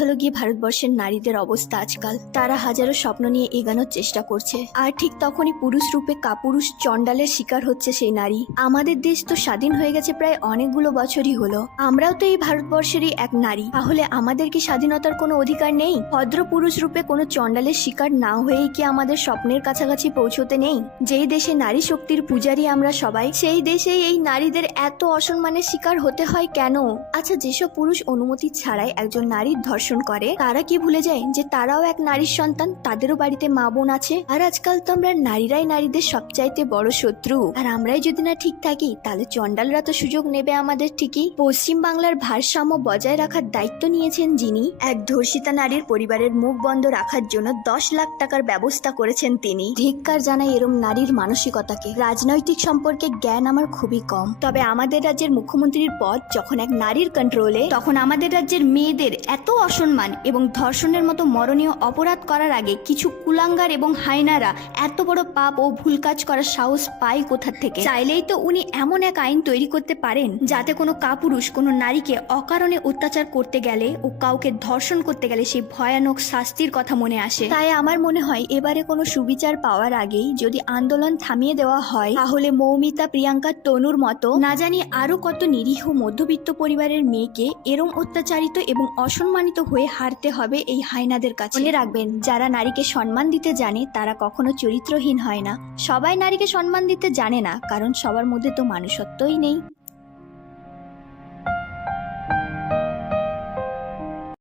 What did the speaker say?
হলো গিয়ে ভারতবর্ষের নারীদের অবস্থা আজকাল। তারা হাজারো স্বপ্ন নিয়ে এগানোর চেষ্টা করছে, আর ঠিক তখনই পুরুষ রূপে কাপুরুষ চণ্ডালের শিকার হচ্ছে সেই নারী। আমাদের দেশ তো স্বাধীন হয়ে গেছে প্রায় অনেকগুলো বছরই হলো, আমরাও তো এই ভারতবর্ষেরই এক নারী। তাহলে আমাদের কি স্বাধীনতার কোনো অধিকার নেই? ভদ্র পুরুষ রূপে কোনো চণ্ডালের শিকার না হয়েই কি আমাদের স্বপ্নের কাছাকাছি পৌঁছতে নেই? যেই দেশে নারী শক্তির পূজারী আমরা সবাই, সেই দেশেই এই নারীদের এত অসম্মানের শিকার হতে হয় কেন? আচ্ছা, যেসব পুরুষ অনুমতি ছাড়াই একজন নারীর ধর্ষণ করে, তারা কি ভুলে যায় যে তারাও এক নারীর সন্তান, তাদেরও বাড়িতে মা বোন আছে? আর আজকাল তো আমরা নারীরাই নারীদের সবচাইতে বড় শত্রু, আর আমরাই যদি না ঠিক থাকি তাহলে চণ্ডালরা তো সুযোগ নেবে আমাদের ঠিকই। পশ্চিম বাংলার ভারসাম্য বজায় রাখার দায়িত্ব নিয়েছেন যিনি, এক ধর্ষিতা নারীর পরিবারের মুখ বন্ধ রাখার জন্য 10 লাখ টাকার ব্যবস্থা করেছেন তিনি। ধিক্কার জানাই এরম নারীর মানসিকতাকে। রাজনৈতিক সম্পর্কে জ্ঞান আমার খুবই কম, তবে আমাদের রাজ্যের মুখ্যমন্ত্রীর পদ যখন এক নারীর কন্ট্রোলে, তখন আমাদের রাজ্যের মেয়েদের এত অসম্মান এবং ধর্ষণের মতো মরণীয় অপরাধ করার আগে কিছু কুলাঙ্গার এবং হায়নারা এত বড় পাপ ও ভুল কাজ করার সাহস পায় কোথা থেকে? চাইলেই তো উনি এমন এক আইন তৈরি করতে পারেন যাতে কোনো কাপুরুষ কোনো নারীকে অকারণে অত্যাচার করতে গেলে ও কাউকে ধর্ষণ করতে গেলে সেই ভয়ানক শাস্তির কথা মনে আসে। তাই আমার মনে হয় এবারে কোনো সুবিচার পাওয়ার আগেই যদি আন্দোলন থামিয়ে দেওয়া হয়, তাহলে মৌমিতা, প্রিয়াঙ্কা, তনুর মতো না জানি আরো কত নিরীহ মধ্যবিত্ত পরিবারের মেয়েকে এরম অত্যাচারিত এবং অসম্মানিত হয়ে হারতে হবে এই হায়নাদের কাছে। মনে রাখবেন, যারা নারীকে সম্মান দিতে জানে তারা কখনো চরিত্রহীন হয় না। সবাই নারীকে সম্মান দিতে জানে না, কারণ সবার মধ্যে তো মানুষত্বই নেই।